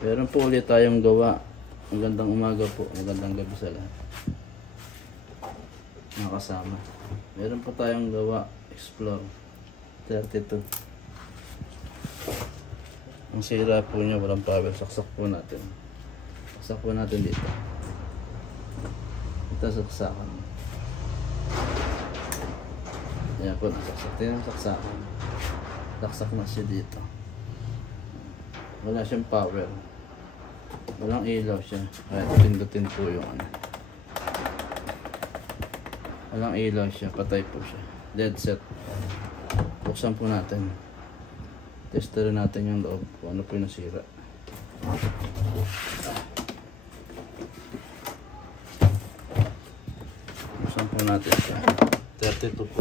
Meron po ulit tayong gawa. Magandang umaga po, magandang gabi sa lahat. Mga kasama. Meron po tayong gawa, Explore 32. Ang sira po niya, walang power. Saksak po natin. Saksak po natin dito. Ito saksakan. Ayan po, nasaksak. Tingnan ang saksakan. Saksak na siya dito. Wala siyang power. Walang ilaw siya. Kaya pindutin po yung ano. Walang ilaw siya. Patay po siya. Dead set. Buksan po natin. Testerin natin yung loob. Kung ano po yung nasira. Buksan po natin siya. 32 po.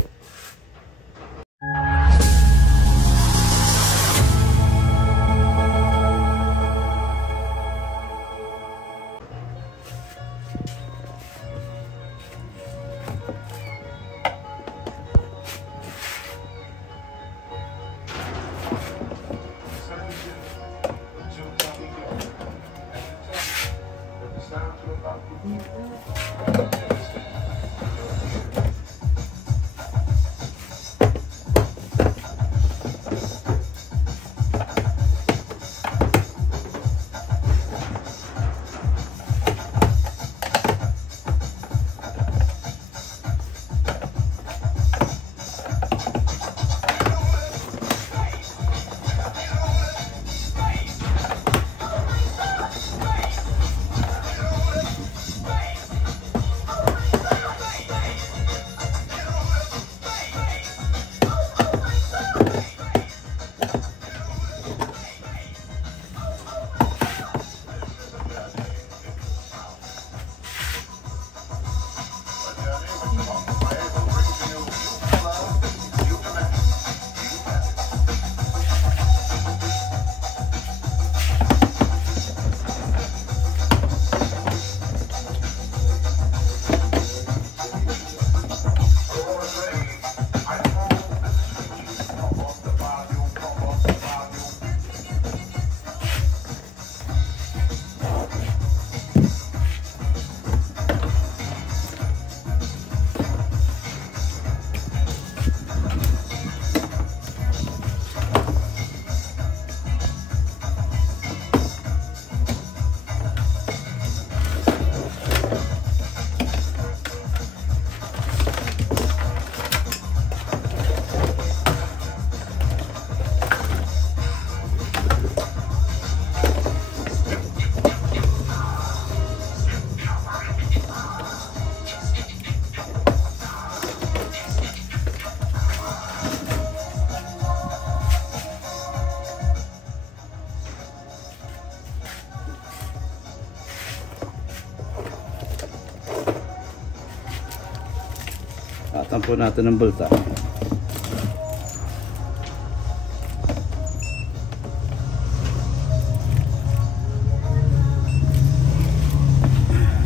Tampo natin ng bulta.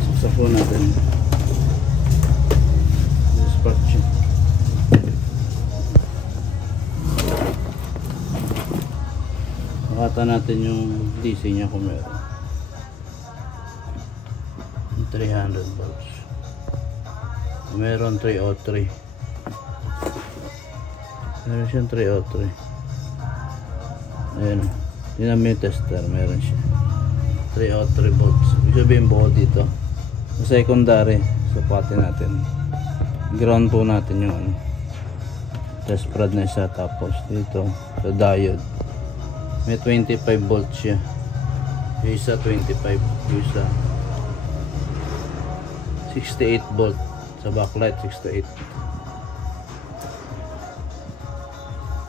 Saksapo natin. Spark siya. Makata natin yung DC niya kung meron. 300 volts. Meron 303. Meron siyang 303. Ayan. Tingnan mo yung tester. Meron siya 303 volts. Ibig sabihin buo dito. Sa secondary, supatin natin. Ground po natin yung ano. Test prod na siya. Tapos dito sa diode may 25 volts siya. Yung isa 25. Yung isa 68 volt. Sa backlight 68.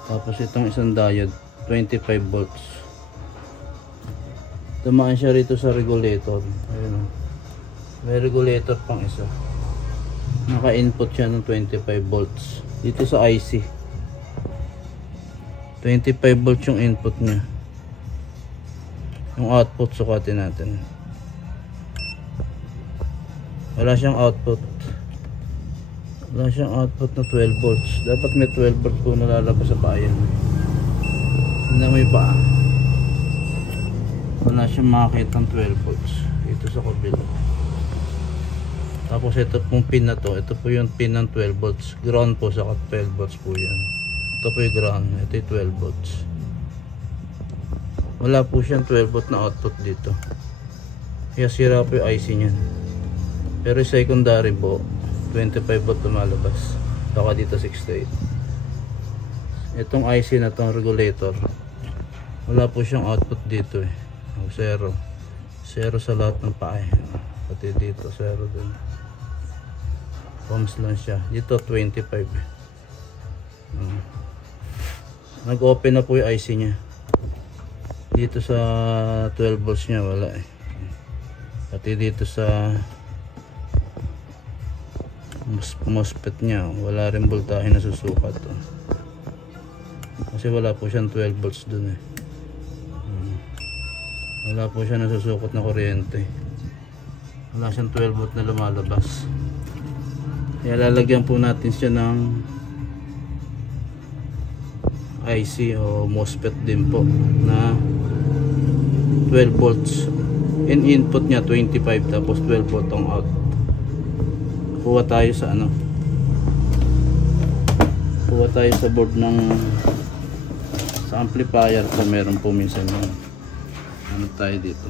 Tapos itong isang diode 25 volts. Tumaan siya rito sa regulator. Ayun. May regulator pang isa. Naka-input siya ng 25 volts. Dito sa IC 25 volts yung input niya. Yung output sukatin natin. Wala siyang output. Wala siyang output na 12 volts. Dapat may 12 volts po nalalabas sa bayan. Hindi mo yung paa. wala siyang makakitang 12 volts ito sa kabila. Tapos ito pong pin na to, ito po yung pin ng 12 volts, ground po, saka 12 volts po yan. Ito po yung ground, ito yung 12 volts. Wala po siyang 12 volt na output dito, kaya sira po yung IC niyan. Pero yung secondary po 25 volt lumalabas, saka dito 68. Itong IC na tong regulator, wala po siyang output dito eh. Zero sa lahat ng pae, pati dito zero din. Ohms lang siya dito, 25 eh. Nag-open na po yung IC nya dito sa 12 volts nya, wala eh. Pati dito sa MOSFET nya wala rin voltahe na susukat kasi wala po siyang 12 volts dun eh. Wala po siya nasusukot na kuryente, wala siyang 12 volt na lumalabas. Kaya lalagyan po natin siya ng IC o MOSFET din po na 12 volts. In input niya 25, tapos 12 volt ang out. Kuha tayo sa ano, kuha tayo sa board ng sa amplifier kung meron po minsan yung ano tayo dito.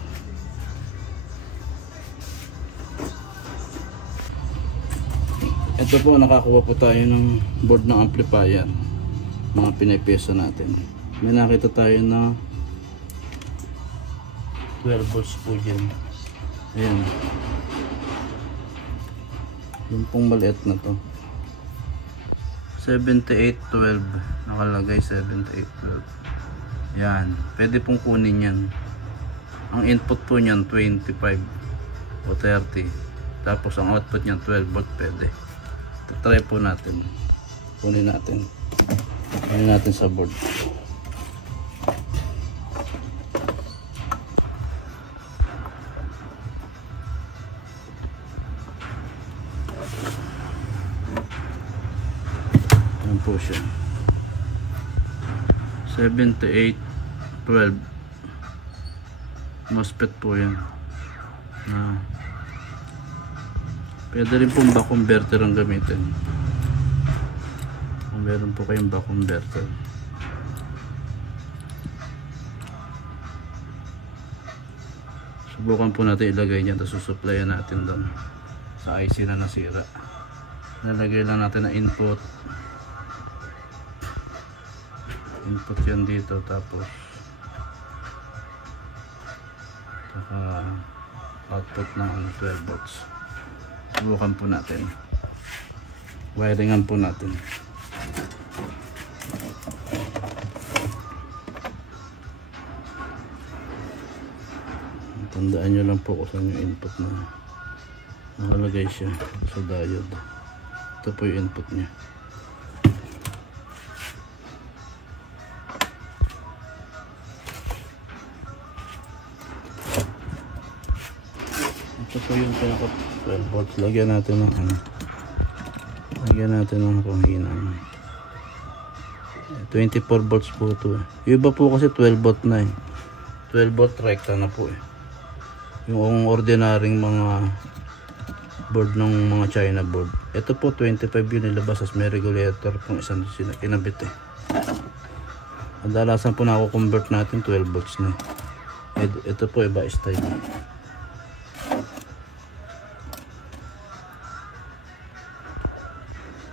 Ito po, nakakuha po tayo ng board ng amplifier, mga pinipesa natin. May nakita tayo na 12 volts po dyan. Ayan, yung pong maliit na to, 7812 nakalagay, 7812. Yan, pwede pong kunin yan. Ang input po niyan 25 o 30, tapos ang output niyan 12 volt. Pwede, try po natin, kunin natin sa board. Yan po siya, 7812 MOSFET po yan. Pwede rin pong back converter ang gamitin kung meron po kayong back converter. Subukan po natin ilagay niya, tapos susuplayan natin doon sa IC na nasira. Nalagay lang natin na input yan dito, tapos saka output ng 12 volts. Subukan po natin, wiringan po natin. Tandaan nyo lang po kung saan yung input na nakalagay siya sa diode. Ito po yung input nya. Ito po yung pinaka 12 volts. Lagyan natin ng panghinang 24 volts po ito eh. Yung iba po kasi 12 volt na eh. 12 volt rekta na po eh. Yung ordinaryong mga board ng mga China board, ito po 25 yun nilabas, as may regulator pong isang kinabit eh. Kadalasan po na-convert natin 12 volts na eh. Ito po iba style.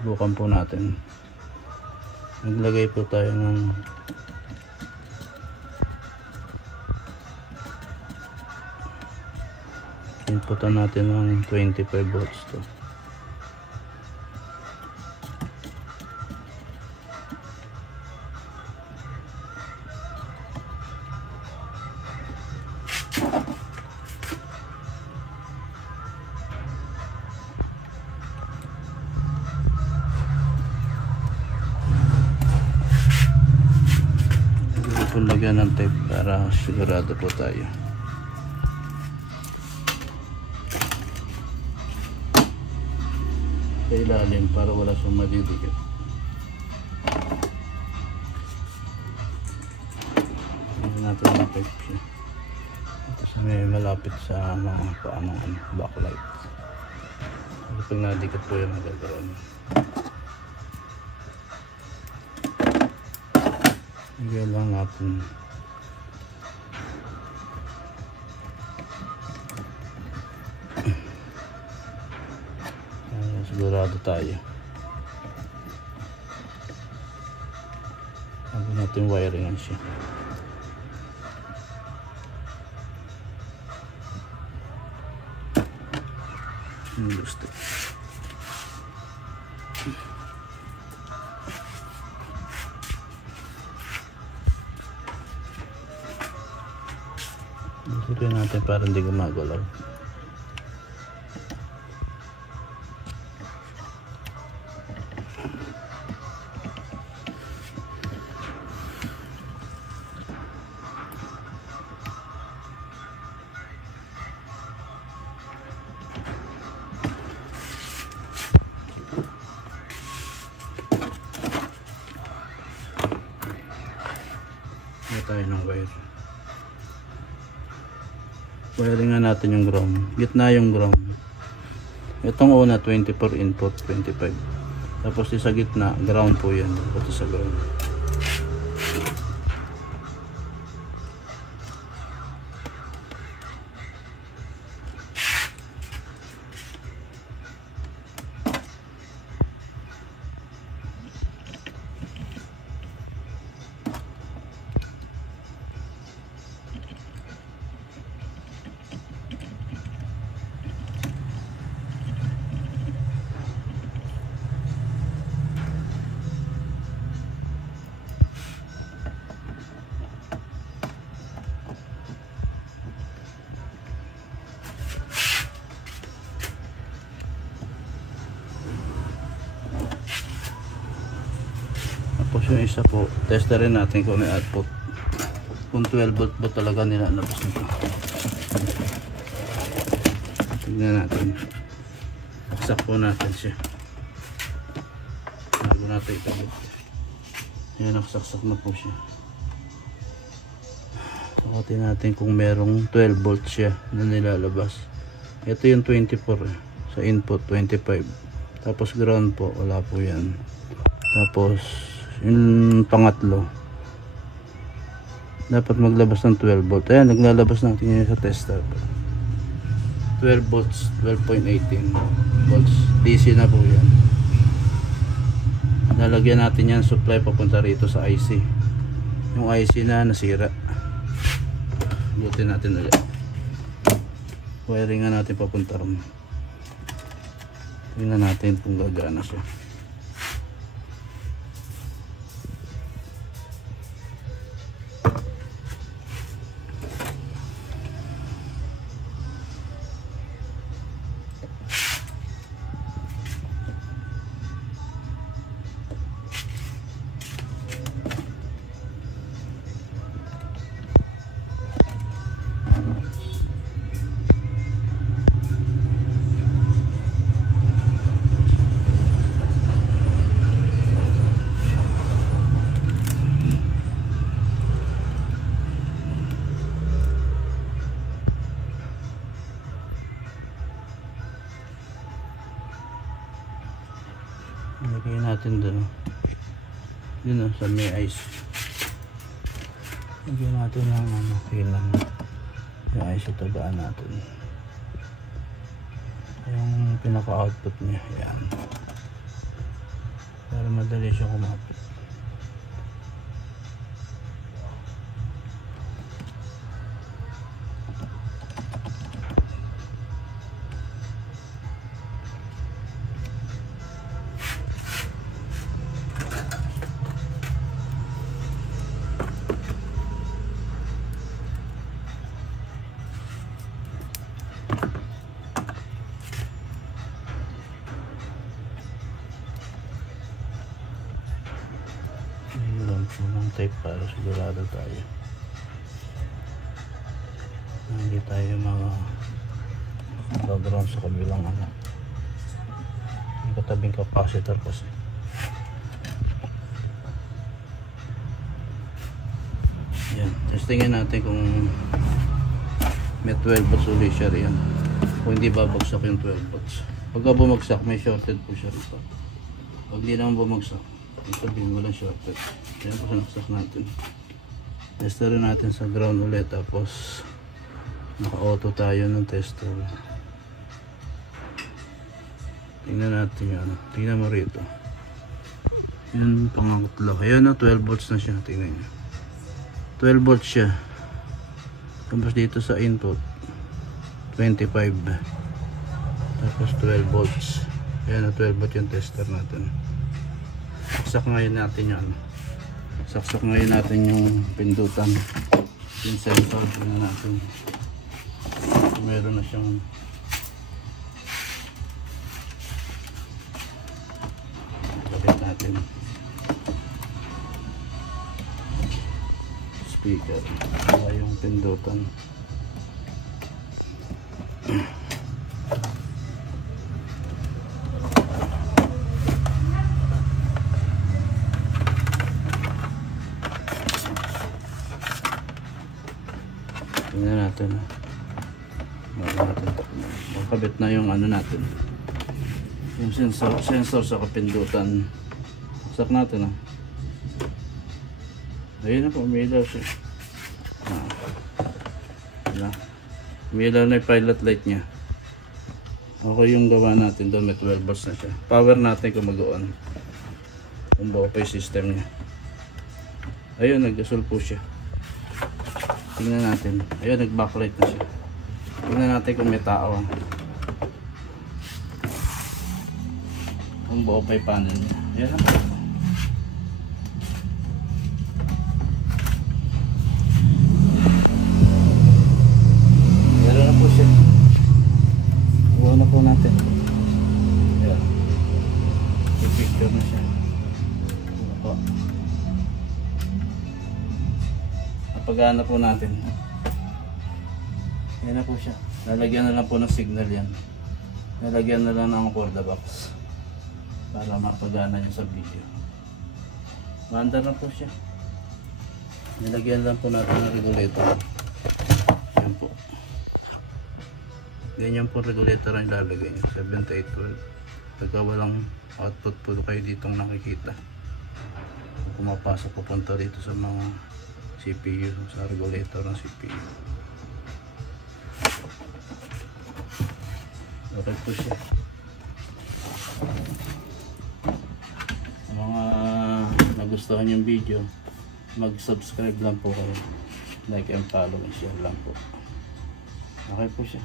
Subukan po natin. Naglagay po tayo ng inputan natin ng 25 volts to. Lagyan ng tape para sigurado po tayo. Sa ilalim para wala siyang madidikit. Lagyan natin ng tape siya. may malapit sa mga paanong backlight. Pag nadikit po yung magagaroon. Higyan lang natin. Sigurado tayo. Bago natin wiringan siya. Gusto. Ito natin para hindi gumagalaw. Tayo ng wire. Wiring nga natin yung ground. Gitna yung ground. Itong una 24 input, 25. Tapos sa gitna ground po yan. Pati sa ground. Tapos yung isa po, testa rin natin kung may output. Kung 12 volt ba talaga nilalabas nito. Tignan natin. Saksak po natin siya. Bago natin ikabit. Ayan, nakasaksak na po siya. Tukatin natin kung merong 12 volt siya na nilalabas. Ito yung 24 sa input, 25. Tapos ground po, wala po yan. Tapos yung pangatlo dapat maglabas ng 12 volt. Ayan, naglalabas natin yun sa tester. 12 volts, 12.18 volts DC na po yan. Lalagyan natin yan supply papunta rito sa IC. Yung IC na nasira, butin natin ulit. Wiring nga natin papunta ron. Tingnan natin kung gagana siya. Ilagay natin doon. Yun o, sa may ice. Ilagay natin ng ano, kailan. Yung ice ito baan natin. Yung pinaka-output niya. Yan. Para madali siya kumapit. Ng tape para sigurado tayo hindi tayo mga background sa kabilang ano, yung katabing capacitor kasi. Yan, testingin natin kung may 12 volts ulit siya riyan. Kung hindi babagsak yung 12 volts. Pagka bumagsak, may shorted po siya rito. Pag di naman bumagsak, sabihin walang shorted. Yan po sinaksak natin. Tester natin sa ground ulit, tapos naka-auto tayo ng tester. Tingnan natin yun. Tingnan mo rito. Yun pangangutlo. Ayan na, 12 volts na siya. Tingnan nyo. 12 volts siya. Tapos dito sa input 25. Tapos 12 volts. Ayan na, 12 volts yung tester natin. Saksak ngayon natin yun. Saksak ngayon natin yung pindutan. Yung sensor. Tingnan natin. Meron na siyang natin speaker para yung pindutan. Tingnan natin, makabit na yung ano natin, yung sensor sa kapindutan. Saksak natin ayun na po, umilaw siya. Umilaw na yung pilot light nya. Okay yung gawa natin doon, may 12 volts na siya. Power natin kung mag-on, kung buo pa yung system nya. Ayun, nag-gasol po siya. Tingnan natin, ayun, nag-backlight na siya. Tingnan natin kung may tao kung buo pa yung panel nya. Ayan na po. Buo na po natin. Ayan. May picture na siya. Ito po. Napagana po natin. Ayan na po siya. Lalagyan na lang po ng signal yan. Lalagyan na lang ng corda box para mapagana nyo sa video. Maandar na po siya. Nilagyan lang po natin ng regulator. Yan po. Ganyan po regulator ang ilalagay nyo. 78 volt. Pagka walang output po kayo ditong nakikita. Pumapasok pupunta dito sa mga CPU, sa regulator ng CPU. Okay po siya. Sa mga nagustuhan yung video, mag-subscribe lang po kayo. Like and follow and share lang po. Okay po siya.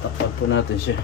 Takpan po natin siya.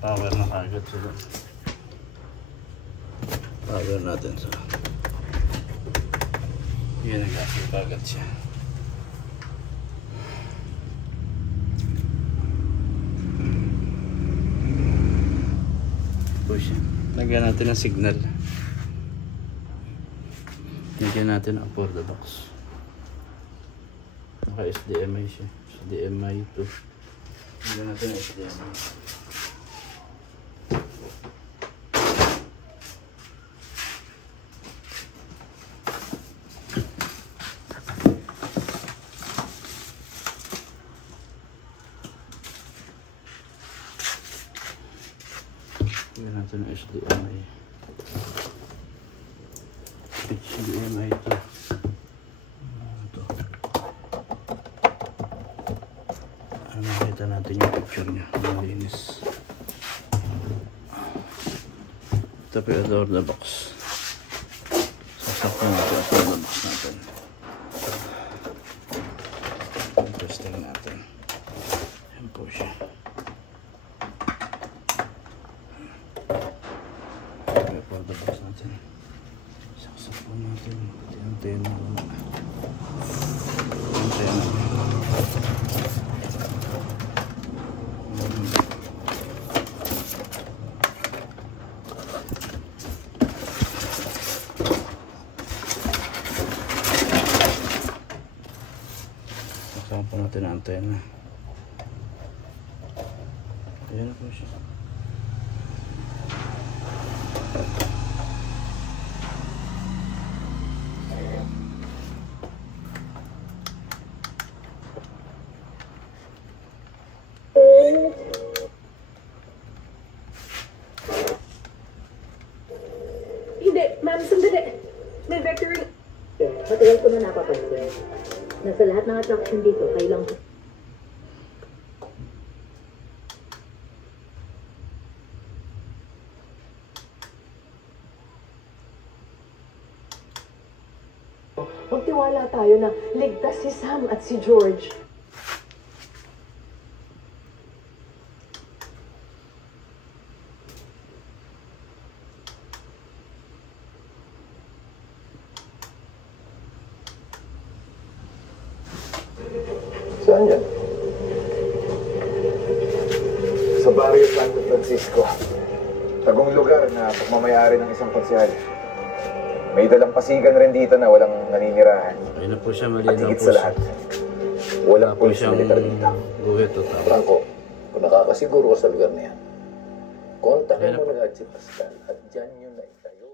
Naka-power na kagad sila. Power natin sa... Yan, nag-asal kagad siya. Push yan. Lagyan natin ng signal. Lagyan natin ang for the box. Naka SDMI siya. SDMI 2. Lagyan natin ang SDMI. Lagyan natin ang HDMI. HDMI 2. Ito. Nakita natin yung picture niya. Malinis. Ito po yung door the box. Sasaktan natin ang door the box natin. Testing natin. Yan po siya. For the box natin. Saksak po natin. Antena muna. Antena. Saksak po natin ang antena. Ayan po siya. Hindi, ma'am, sandali. May vectoring. Matagal ko na napapansin. Nasa lahat ng attraction dito, kailang... Magtiwala tayo na ligtas si Sam at si George. Saan yan? Sa Barrio Santo Francisco. Tagong lugar na pagmamayari ng isang konsyal. May dalang pasigan rin dito na walang naninirahan. Ayun na po siya, At malinaw higit po sa siya. lahat, walang Wala po pulis siyang militar dito. guhit o tama. Franco, kung nakakasiguro ka sa lugar na yan, kontakin Ayun na mo po. na agad si Pascal at dyan yun na itayo.